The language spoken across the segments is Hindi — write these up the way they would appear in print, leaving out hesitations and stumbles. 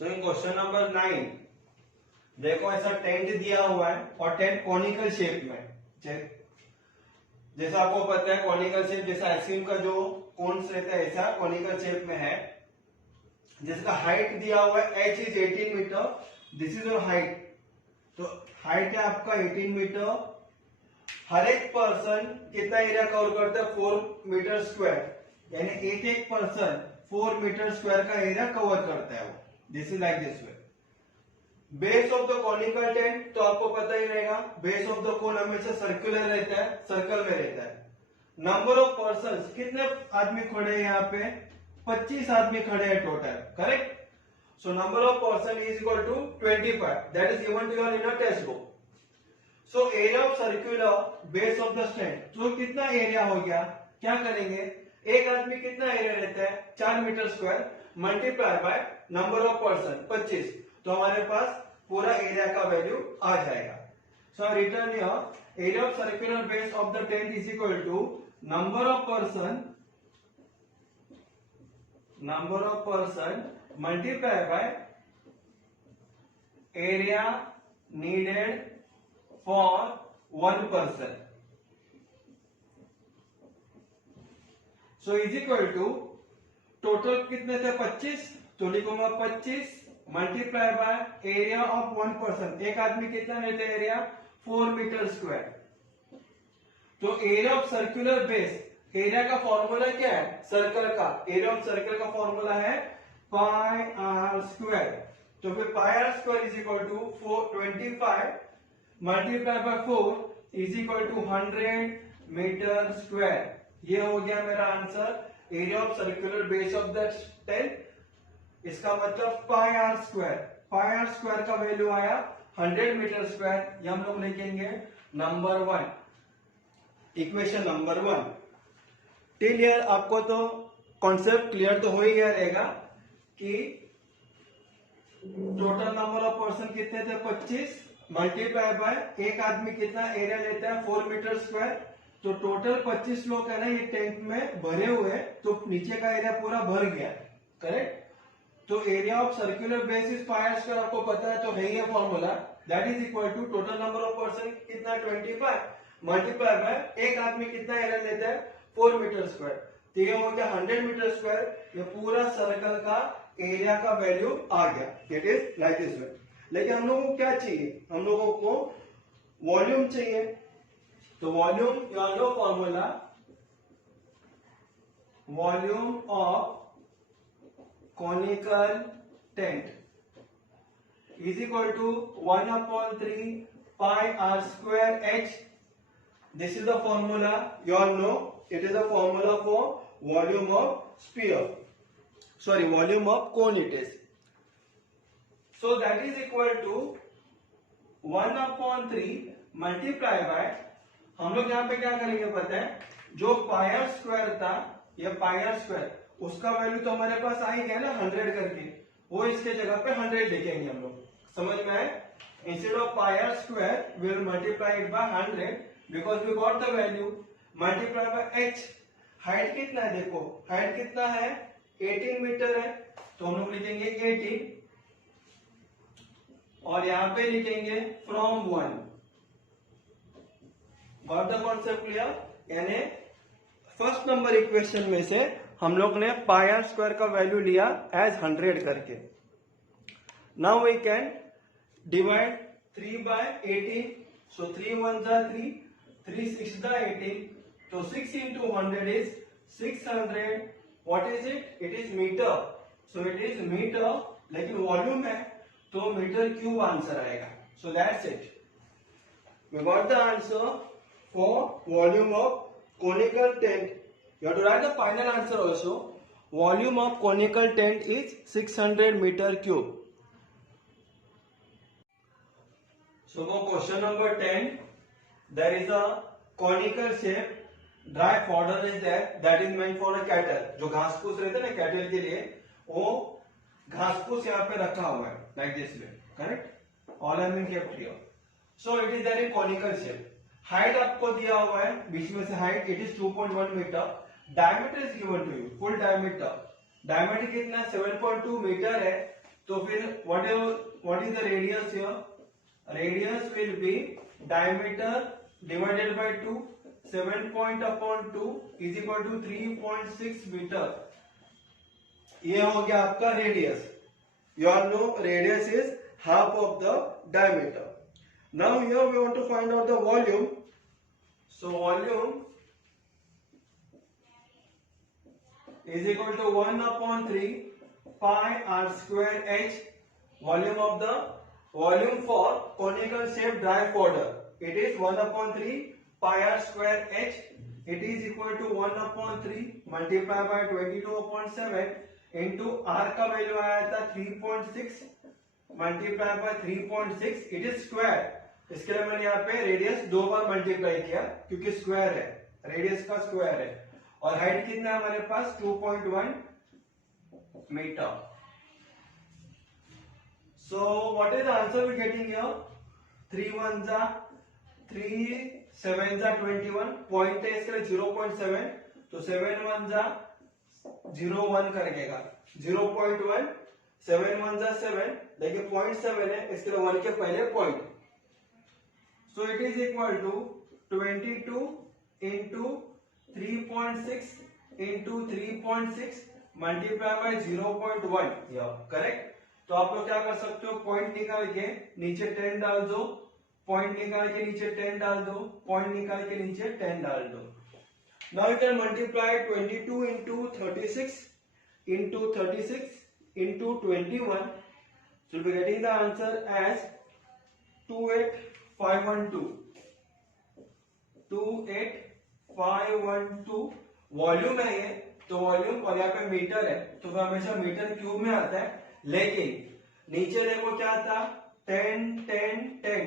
सो इन क्वेश्चन नंबर 9 देखो ऐसा टेंट दिया हुआ है और टेंट कॉनिकल शेप में, जैसा आपको पता है कॉनिकल शेप जैसा आइसक्रीम का जो कोन्स रहता है ऐसा कॉनिकल शेप में है, जिसका हाइट दिया हुआ है h is 18 metre, this is your height. तो हाइट है आपका 18 मीटर। हर एक पर्सन कितना एरिया कवर करता है 4 मीटर स्क्वायर, यानी एक पर्सन 4 मीटर स्क्वायर का एरिया कवर करता है वो। This is like this way. Base of the conical tent तो आपको पता ही रहेगा, बेस ऑफ द कोन हमेशा सर्कुलर रहता है, सर्कल में रहता है। नंबर ऑफ पर्सन कितने आदमी खड़े हैं यहाँ पे 25 आदमी खड़े हैं total, correct. So number of person is equal to 25, that is given to you in a text book. So area of circular base of the stand, तो कितना एरिया हो गया, क्या करेंगे, एक आदमी कितना एरिया लेता है 4 metre square multiply by number of person 25, तो हमारे पास पूरा एरिया का वैल्यू आ जाएगा। So return here area of circular base of the tent is equal to number of person multiply by area needed for 1 person. So is equal to total कितने थे 25, तो लिखूंगा 25 multiply by area of 1 person. एक आदमी कितना लेते हैं एरिया 4 मीटर स्क्वायर। तो area of circular base, area का फॉर्मूला क्या है सर्कल का, एरिया ऑफ सर्कल का फॉर्मूला है पाई आर स्क्वायर। तो फिर pi R square is equal to 25 multiply by 4 is equal to 100 metre square. ये हो गया मेरा answer, area of circular base of the tent. इसका मतलब pi R square, pi R square का वैल्यू आया 100 मीटर स्क्वायर। ये हम लोग लिखेंगे number 1, equation number 1। Till here आपको तो कॉन्सेप्ट क्लियर तो हो ही गया रहेगा कि टोटल नंबर ऑफ पर्सन कितने थे 25 मल्टीप्लाई बाय एक आदमी कितना एरिया लेता है 4 मीटर स्क्वायर। तो टोटल 25 लोग है ना ये टेंट में भरे हुए, तो नीचे का एरिया पूरा भर गया, करेक्ट। तो area of circular base is pi R square, आपको पता है तो है ये formula, that is equal to total number of person कितना 25 मल्टीप्लाई बाय एक आदमी कितना एरिया लेता है 4 मीटर स्क्वायर। तो ये हो गया 100 मीटर स्क्वायर। ये पूरा सर्कल का एरिया का वैल्यू आ गया। इट इज लाइक दिस वे। लेकिन हम लोगों को क्या चाहिए, हम लोगों को वॉल्यूम चाहिए। तो वॉल्यूम याद लो formula, volume of conical tent is equal to 1/3 pi R square H. This is the formula, you all know it is a formula for volume of sphere, sorry volume of cone it is. So that is equal to 1/3 multiply by, हम लोग यहाँ पे क्या करेंगे पता है, जो पाई आर स्क्वायर था ये पाई आर स्क्वायर, उसका वैल्यू तो हमारे पास आ ही गया ना 100 करके, वो इसके जगह पे 100 लिखेंगे हम लोग। समझ में आए, instead of pi R square we will multiply it by 100 because we got the value, multiply by H. Height कितना है देखो, हाइट कितना है 18 मीटर है, तो हम लोग लिखेंगे 18 और यहां पे लिखेंगे from 1। Got the concept clear, यानी फर्स्ट नंबर इक्वेशन में से हम लोग ने पाई आर स्क्वायर का वैल्यू लिया एज 100 करके। Now we can divide 3 by 18, so 3 1 जा 3, 3 6 जा 18, तो 6 into 100 is 600। what is it? it is meter, so it is meter, लेकिन वॉल्यूम है तो मीटर क्यूब आंसर आएगा। so that's it, we got the answer for volume of conical tent. You have to write the final answer also. Volume of conical tent is 600 meter cube. So for question number 10, there is a conical shape dry fodder is there, that is meant for a cattle. जो घास फूस रहते हैं ना कैटल के लिए, वो घास फूस यहाँ पे रखा हुआ है like this way, correct? All have been kept here. So it is there in conical shape. Height आपको दिया हुआ है, बीच में से height it is 2.1 metre. Diameter is given to you, full diameter, diameter कितना 7.2 मीटर है। तो फिर what is the radius here? Radius will be diameter divided by 2, 7 point upon 2 is equal to 3.6 metre. ये हो गया आपका radius. You all know radius is half of the diameter. Now here we want to find out the volume. So volume is equal to 1 upon 3 pi r square h. Volume for conical shaped dry powder. It is 1 upon 3 pi r square h. It is equal to 1 upon 3 multiplied by 22 upon 7 into r का वैल्यू आया था 3.6 multiplied by 3.6. It is square. इसके लिए मैंने यहाँ पे रेडियस 2 बार मल्टीप्लाई किया क्योंकि स्क्वायर है, रेडियस का स्क्वायर है. और हाइट कितना है हमारे पास 2.1 metre. So what is the answer we getting here? 3 1 जा 3 7 जा 21. पॉइंट है इसके लिए 0.7, तो 7 1 जा 0.1 करेगा 0.1. 7 1 जा 7, देखिए 0.7 है, इसके लिए 1 के पहले point. So it is equal to 22 into 3.6 into 3.6 multiply by 0.1. Yeah, correct. तो आप लोग क्या कर सकते हो, पॉइंट निकाल के नीचे 10 डाल दो, पॉइंट निकाल के नीचे 10 डाल दो, पॉइंट निकाल के नीचे 10 डाल दो. Now you can multiply 22 into 36 into 36 into 21. So you'll be getting the answer as 28512. 28512 volume है ये, तो वॉल्यूम और यहाँ पे मीटर है तो वो हमेशा मीटर क्यूब में आता है. लेकिन नीचे देखो क्या था 10 10 10,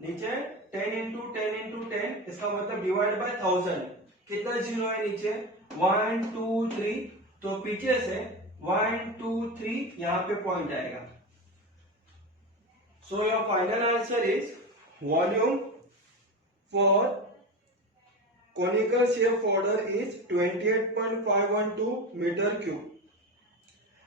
नीचे 10 into 10 into 10, इसका मतलब डिवाइड बाय 1000. कितना जीरो है नीचे 1 2 3, तो पीछे से 1 2 3 यहाँ पे पॉइंट आएगा. So your final answer is volume for conical shape powder is 28.512 metre cube.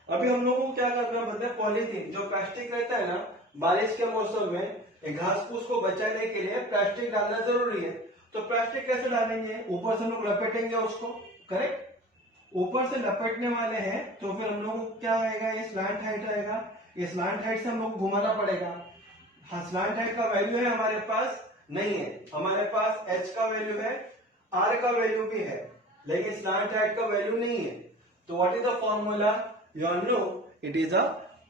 अभी हम लोगों को क्या करना पड़ता है, पॉलीथीन जो प्लास्टिक रहता है ना, बारिश के मौसम में घास फूस को बचाने के लिए प्लास्टिक डालना जरूरी है. तो प्लास्टिक कैसे डालेंगे, ऊपर से हम लोग लपेटेंगे उसको, करेक्ट. ऊपर से लपेटने वाले हैं तो फिर हम लोग को क्या आएगा, ये स्लैंट हाइट आएगा. ये स्लैंट हाइट से हम लोग को घुमाना पड़ेगा. हाँ, स्लैंट हाइट का वैल्यू है हमारे पास नहीं है, हमारे पास एच का वैल्यू है, आर का वैल्यू भी है, लेकिन स्लैंट हाइट का वैल्यू नहीं है. तो what is the formula, you all know it is a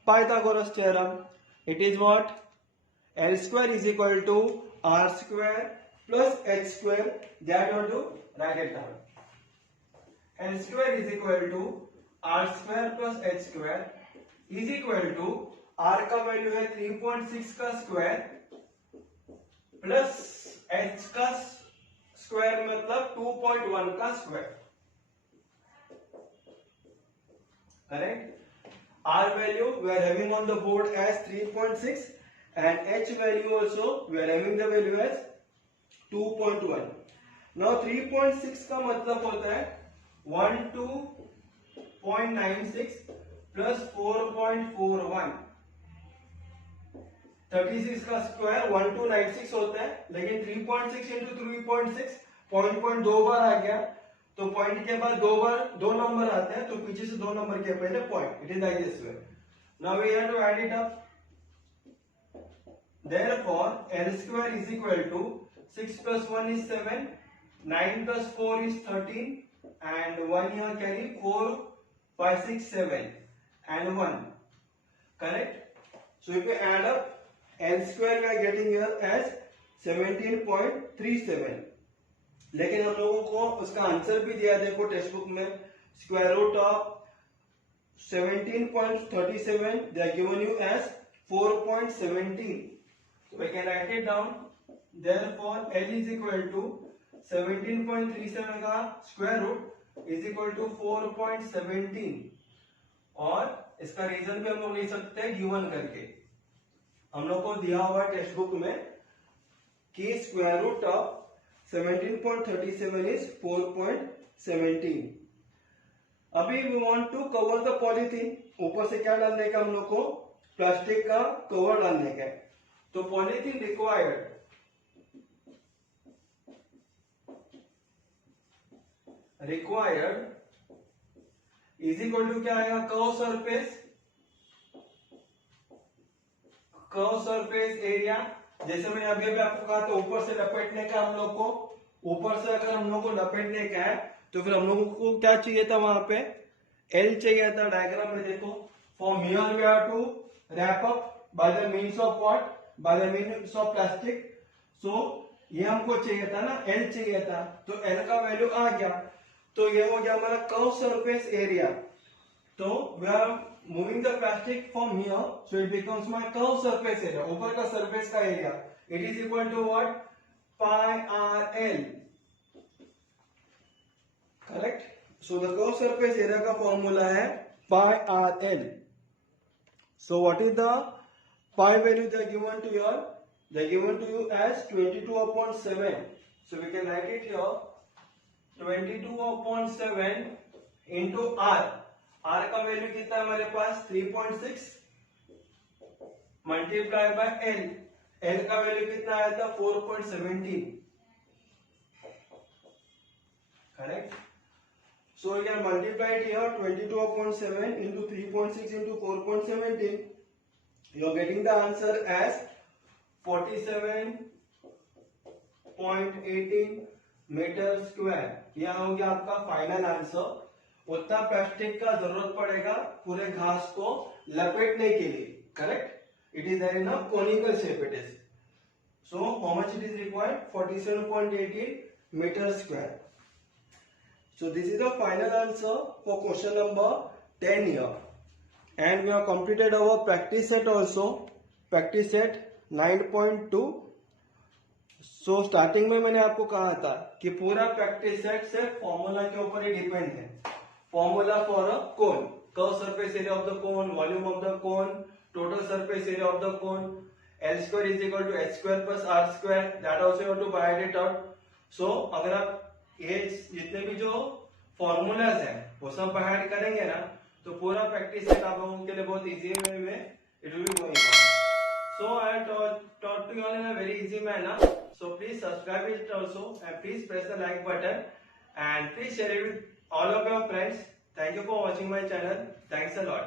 Pythagoras theorem. It is what, L square is equal to R square plus H square. That you have to write it down. L square is equal to R square plus H square is equal to R का वैल्यू है 3.6 का स्क्वायर प्लस H का स्क्वायर मतलब 2.1 का square. Correct. R value we are having on the board as 3.6 and H value also we are having the value as 2.1. Now 3.6 का मतलब होता है 12.96 plus 4.41. 36 का स्क्वायर 1296 होता है, लेकिन 3.6 into 3.6 पॉइंट 2 बार आ गया, तो पॉइंट के बाद 2 बार 2 नंबर आते हैं, तो पीछे से 2 नंबर के पहले point. It is like this way. Now we have to add it up. Therefore L square is equal to 6 plus 1 is 7, 9 plus 4 is 13 and 1 here carry 4 5 6 7 and 1. Correct. So if we add up L square we are getting here as 17.37. लेकिन हम लोगों को उसका आंसर भी दिया देखो टेक्स्ट बुक में, square root of 17.37 they are given you as 4.17. So we can write it down. Therefore L is equal to 17.37 का square root is equal to 4.17. और इसका रीजन भी हम लोग लिख सकते हैं गिवन करके. हम लोग को दिया हुआ टेक्स्ट बुक में कि स्क्वायर रूट ऑफ 17.37 is 4.17. अभी we want to cover the polythene. ऊपर से क्या डालने का हम लोग को, प्लास्टिक का कवर डालने का है। तो polythene required is equal to क्या आएगा, कर्व सरफेस एरिया। जैसे मैंने अभी अभी आपको कहा था ऊपर से लपेटने का, हम लोग को ऊपर से अगर हम लोग को लपेटने का है तो फिर हम लोगों को क्या चाहिए था, वहां पे एल चाहिए था। डायग्राम में देखो, from here we have to wrap up by the means of what, by the means of plastic. So ये हमको चाहिए था ना, एल चाहिए था, तो एल का वैल्यू आ गया। तो ये हो गया हमारा कर्व सरफेस एरिया। तो we are moving the plastic from here, so it becomes my curve surface area, ऊपर का सरफेस का area. It is equal to what, pi R L, correct. So the curve surface area का फॉर्मूला है pi R L. So what is the pi value they given to your, they given to you as 22/7। So we can write it here 22/7 into R. R का वैल्यू कितना है हमारे पास, 3.6 मल्टीप्लाई बाय एल। एल का वैल्यू कितना आया था, 4.17, correct. So you can multiply it here 22/7 into 3.6 into 4.17. You are getting the answer as 47.18 metre square. यह हो गया आपका फाइनल आंसर। उतना प्लास्टिक का जरूरत पड़ेगा पूरे घास को लपेटने के लिए, correct. It is there in a conical shape it is. So how much it is required, 47.18 metre square. So this is the final answer for question number 10 here. And we have completed our practice set also, practice set 9.2. So starting में मैंने आपको कहा था कि पूरा प्रैक्टिस सेट सिर्फ फॉर्मूला के ऊपर ही डिपेंड है। Formula for a cone, curve surface area of the cone, volume of the cone, total surface area of the cone, L square is equal to h square plus r square, that also you have to find it out. So अगर आप ये जितने भी जो फॉर्मूलाज हैं वो सब बाहर करेंगे ना, तो पूरा प्रैक्टिस सेट आप लोगों के लिए बहुत इजी वे में it will be going on. So I taught to you all in a very easy manner. So please subscribe it also and please press the like button and please share it with all of your friends. Thank you for watching my channel. Thanks a lot.